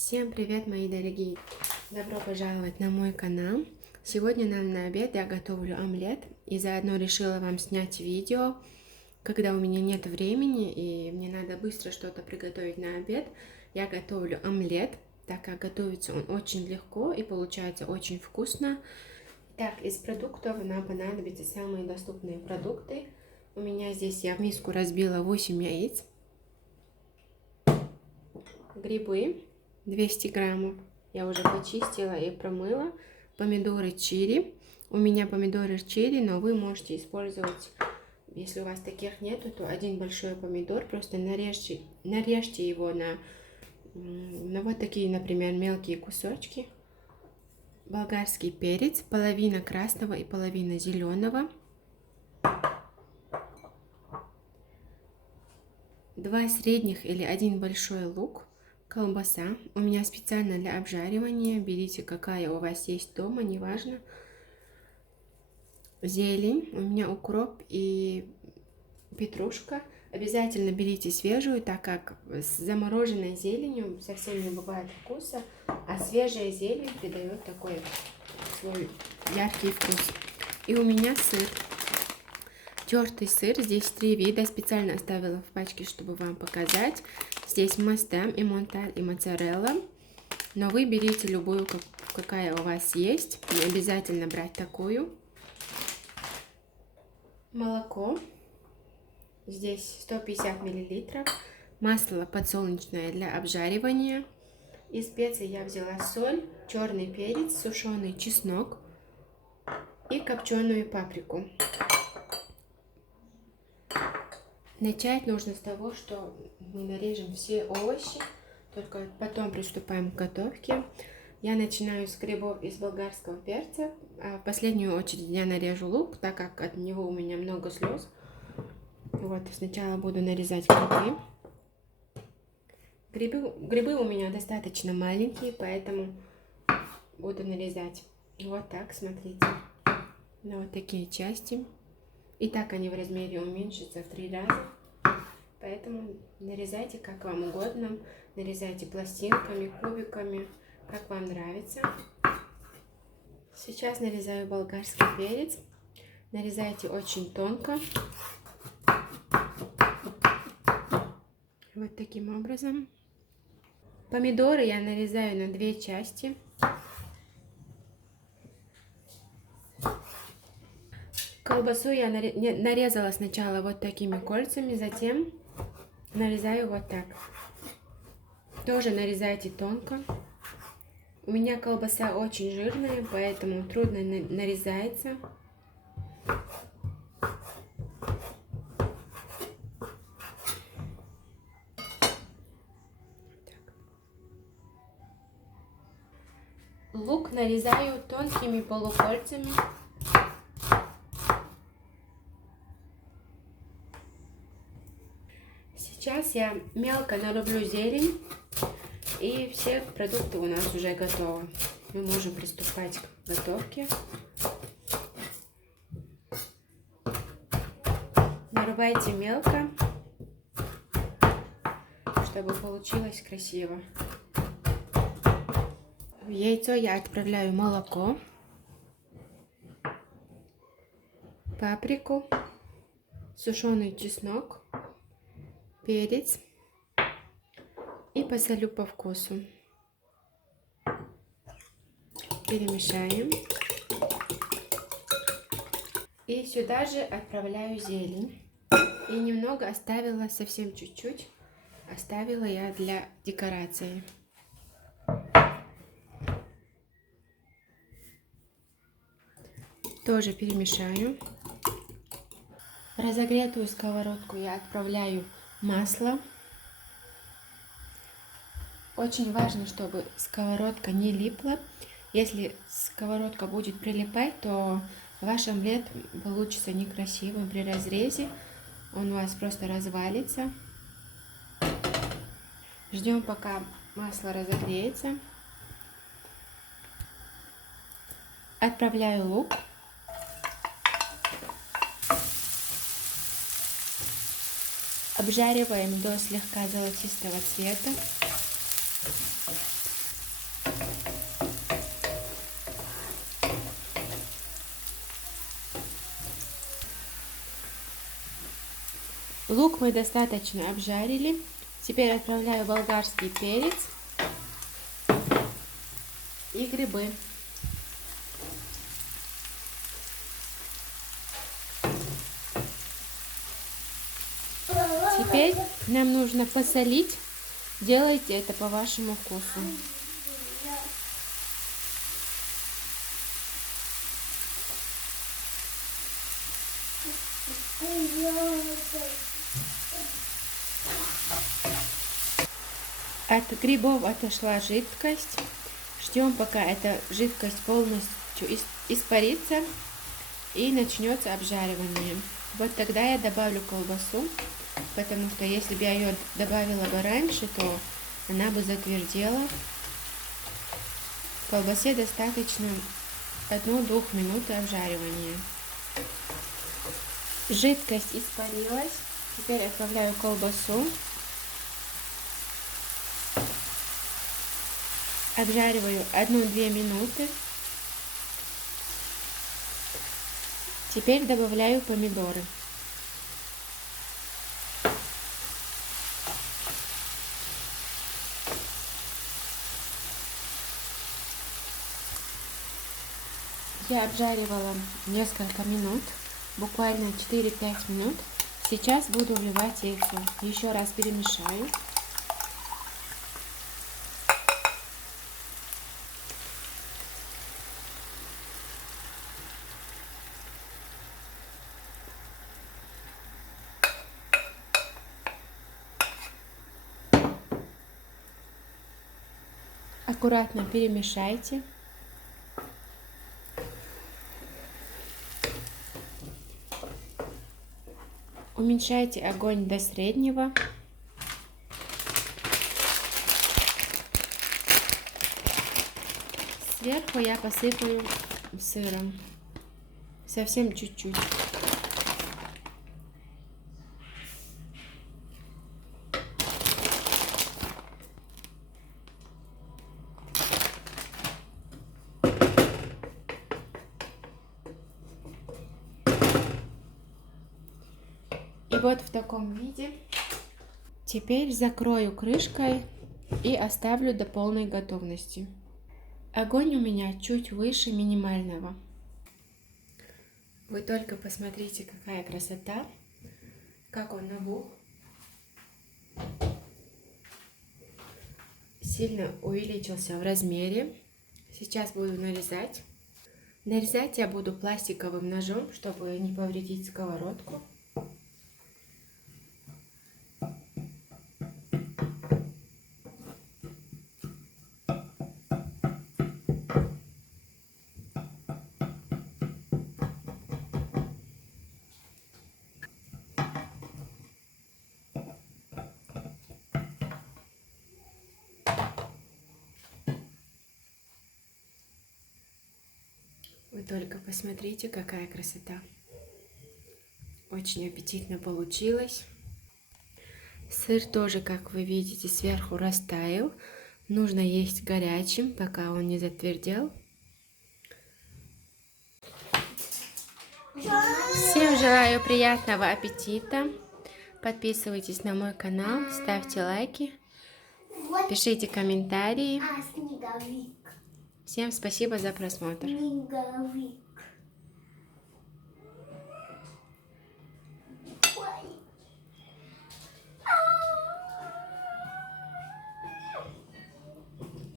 Всем привет, мои дорогие! Добро пожаловать на мой канал. Сегодня нам на обед я готовлю омлет и заодно решила вам снять видео, когда у меня нет времени и мне надо быстро что-то приготовить на обед. Я готовлю омлет, так как готовится он очень легко и получается очень вкусно. Так, из продуктов нам понадобятся самые доступные продукты. У меня здесь я в миску разбила 8 яиц, грибы 200 граммов, я уже почистила и промыла, помидоры черри. У меня помидоры черри, но вы можете использовать, если у вас таких нету, то один большой помидор, просто нарежьте его на вот такие, например, мелкие кусочки. Болгарский перец, половина красного и половина зеленого. 2 средних или 1 большой лук. Колбаса. У меня специально для обжаривания. Берите, какая у вас есть дома, неважно. Зелень. У меня укроп и петрушка. Обязательно берите свежую, так как с замороженной зеленью совсем не бывает вкуса, а свежая зелень придает такой свой яркий вкус. И у меня сыр. Тертый сыр, здесь 3 вида, специально оставила в пачке, чтобы вам показать. Здесь Маасдам, и Монталь, и моцарелла. Но вы берите любую, какая у вас есть, не обязательно брать такую. Молоко, здесь 150 мл. Масло подсолнечное для обжаривания. Из специй я взяла соль, черный перец, сушеный чеснок и копченую паприку. Начать нужно с того, что мы нарежем все овощи, только потом приступаем к готовке. Я начинаю с грибов из болгарского перца, а в последнюю очередь я нарежу лук, так как от него у меня много слез. Вот, сначала буду нарезать грибы. Грибы у меня достаточно маленькие, поэтому буду нарезать вот так, смотрите, на вот такие части. И так они в размере уменьшатся в 3 раза. Поэтому нарезайте как вам угодно. Нарезайте пластинками, кубиками, как вам нравится. Сейчас нарезаю болгарский перец. Нарезайте очень тонко. Вот таким образом. Помидоры я нарезаю на 2 части. Колбасу я нарезала сначала вот такими кольцами, затем нарезаю вот так. Тоже нарезайте тонко. У меня колбаса очень жирная, поэтому трудно нарезается. Лук нарезаю тонкими полукольцами. Сейчас я мелко нарублю зелень, и все продукты у нас уже готовы. Мы можем приступать к готовке. Нарубайте мелко, чтобы получилось красиво. В яйцо я отправляю молоко, паприку, сушеный чеснок, перец и посолю по вкусу. Перемешаем. И сюда же отправляю зелень. И немного оставила, совсем чуть-чуть, оставила я для декорации. Тоже перемешаю. В разогретую сковородку я отправляю масло. Очень важно, чтобы сковородка не липла. Если сковородка будет прилипать, то ваш омлет получится некрасивым при разрезе. Он у вас просто развалится. Ждем, пока масло разогреется. Отправляю лук. Обжариваем до слегка золотистого цвета. Лук мы достаточно обжарили. Теперь отправляю болгарский перец и грибы. Теперь нам нужно посолить. Делайте это по вашему вкусу. От грибов отошла жидкость. Ждем, пока эта жидкость полностью испарится и начнется обжаривание. Вот тогда я добавлю колбасу, потому что если бы я ее добавила бы раньше, то она бы затвердела. В колбасе достаточно 1-2 минуты обжаривания. Жидкость испарилась. Теперь отправляю колбасу. Обжариваю 1-2 минуты. Теперь добавляю помидоры. Я обжаривала несколько минут, буквально 4-5 минут. Сейчас буду вливать яйцо. Еще раз перемешаю. Аккуратно перемешайте. Уменьшайте огонь до среднего. Сверху я посыпаю сыром. Совсем чуть-чуть. И вот в таком виде. Теперь закрою крышкой и оставлю до полной готовности. Огонь у меня чуть выше минимального. Вы только посмотрите, какая красота, как он набух. Сильно увеличился в размере. Сейчас буду нарезать. Нарезать я буду пластиковым ножом, чтобы не повредить сковородку. Вы только посмотрите, какая красота. Очень аппетитно получилось. Сыр тоже, как вы видите, сверху растаял. Нужно есть горячим, пока он не затвердел. Всем желаю приятного аппетита. Подписывайтесь на мой канал, ставьте лайки, пишите комментарии. Всем спасибо за просмотр.